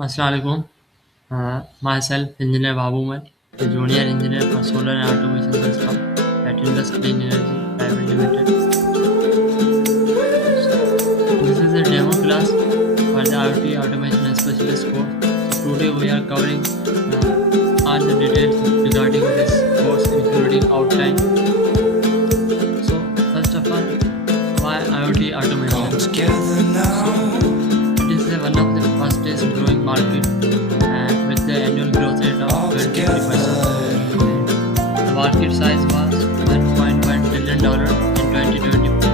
Assalamualaikum. Myself, Engineer Babu Mai, a junior engineer for solar and automation system at Indus Clean Energy Private Limited. This is a demo class for the IoT automation and specialist course. So today we are covering all the details regarding this course, including outline. So first of all, why IoT automation? It is one of the fastest growing market with the annual growth rate of 23%. The market size was $1.1 trillion in 2024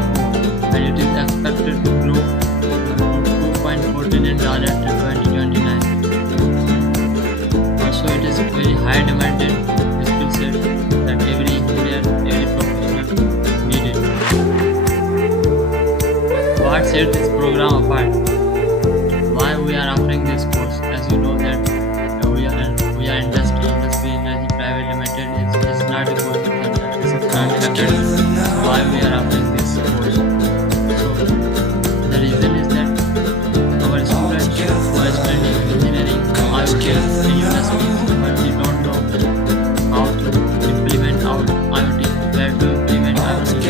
and it is expected to grow to $2.4 trillion till 2029. Also, it is very high demanded skill set that every engineer, every professional needed. What sets this program apart? Why we are offering this course? As you know that we are industry energy private limited is not a coaching center, it's a private academy. Why we are offering this course? So the reason is that our students who are studying engineering, IoT, and industries, but they don't know how to implement our IoT, where to implement IoT,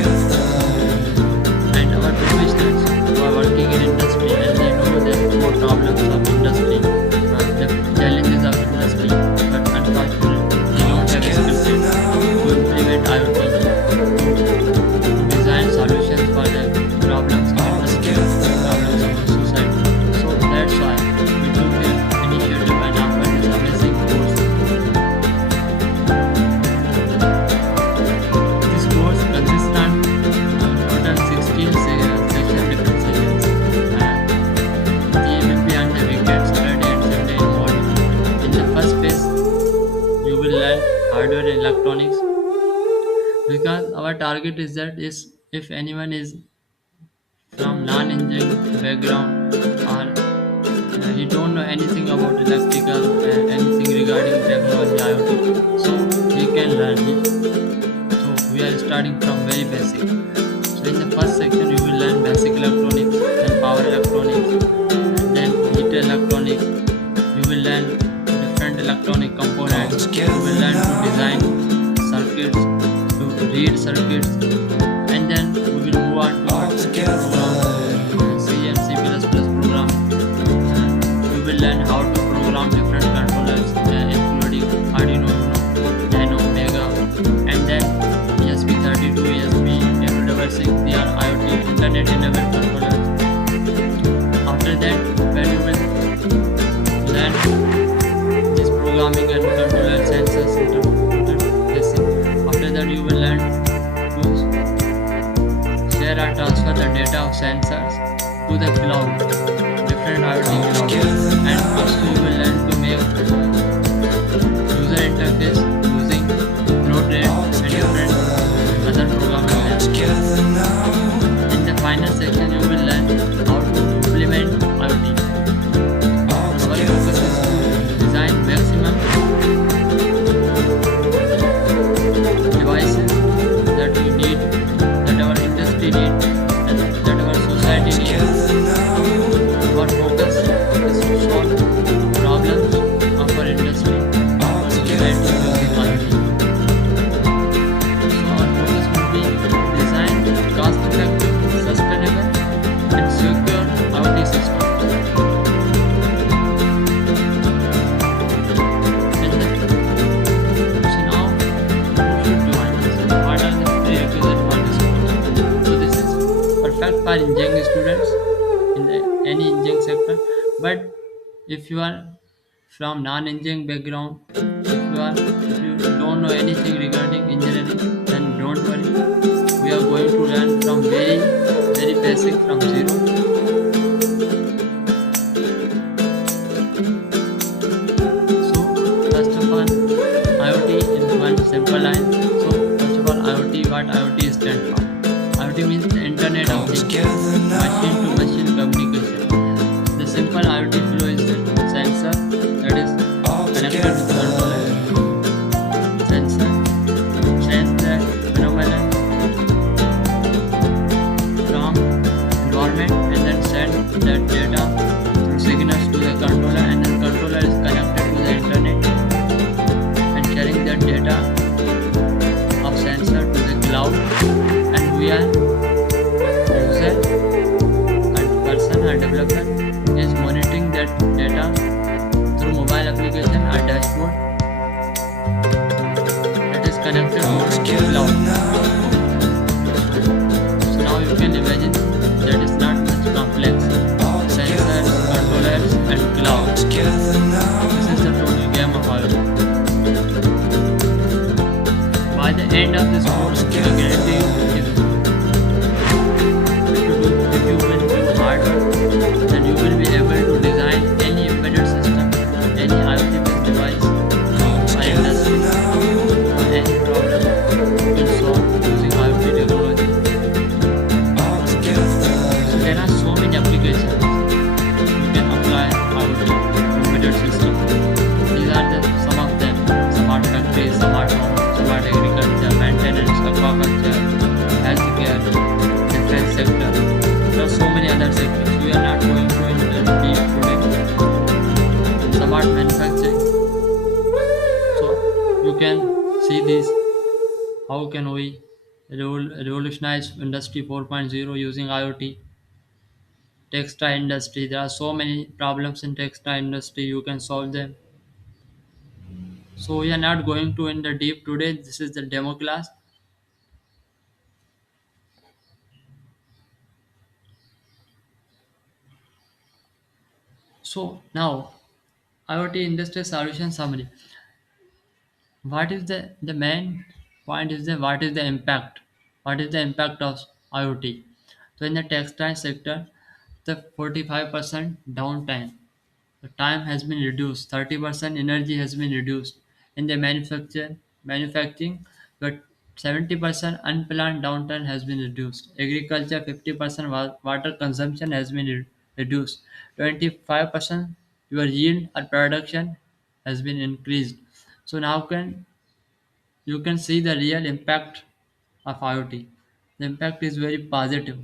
and our professionals who are working in industry and they know the more problems of industry, the challenges of industry, but unfortunately they don't have skill set to implement IoT, to design solutions for the problems of industry, the problems of our society. So that's why we took the initiative and offered this amazing course. This course consists on total 16 different sessions. They will be on the weekend, Saturday and Sunday in morning. In the first phase, you will learn hardware and electronics because our target is that is if anyone is from non-engineering background or he don't know anything about electrical anything regarding technology IoT, so he can learn it. So we are starting from very basic. So in the first section you will learn basic electronics, then power electronics, and then heat electronics. You will learn different electronic components. You will learn to design circuits, to read circuits, and then we will move on to program, C and C++ program. We will learn how to program different controllers, including Arduino, Uno, Nano, Mega, and then ESP32, ESP8266. They are IoT Internet enabled controllers. After that, when you will learn this programming and controller sensors interfacing. After that, you will learn to share or transfer the data of sensors to the cloud, different IoT cloud, and also you will learn to make user interface using Node-RED and different other programming languages. In the final section, you will learn how to implement IoT. Our focus is to design maximum devices that we need, that our industry needs, and that our society needs. Our focus is to solve problems of our industry, our society using IoT. So our focus will be design cost-effective, sustainable, and secure IoT systems. So now, who should join this? What are the prerequisites for this course? So this is perfect for engineering students in any engineering sector. But if you are from non-engineering background, if you don't know anything regarding engineering, then don't worry. We are going to learn from very basic from zero. So first of all, IoT in one simple line. So first of all, IoT, what IoT stands for? IoT means the Internet of Things, machine to machine communication. The simple IoT flow is the sensor that is connected to the controller. Sensor sense the phenomenon from environment and then send that data through signals to the controller, and then is monitoring that data through mobile application or dashboard that is connected to cloud. So now you can imagine that is not much complex. Sensors, controllers, and cloud. This is the total game of IoT. By the end of this course, I guarantee you, if you will do hard work, then you will be able to design any embedded system, any IoT-based device, or industry, or any problem you can solve using IoT technology. So there are so many applications you can apply IoT embedded system. These are some of them: smart factories, smart homes, smart agriculture, maintenance, aquaculture, healthcare, defense sector. There are so many other sectors. We are not going to in deep today. Smart manufacturing. So you can see this. How can we revolutionize Industry 4.0 using IoT? Textile industry. There are so many problems in textile industry. You can solve them. So we are not going to in the deep today. This is the demo class. So now IoT industry solution summary. What is the main point is the what is the impact? What is the impact of IoT? So in the textile sector, the 45% downtime. The time has been reduced. 30% energy has been reduced. In the manufacturing, but 70% unplanned downtime has been reduced. Agriculture 50% water consumption has been reduced. 25% your yield or production has been increased. So now you can see the real impact of IoT. The impact is very positive.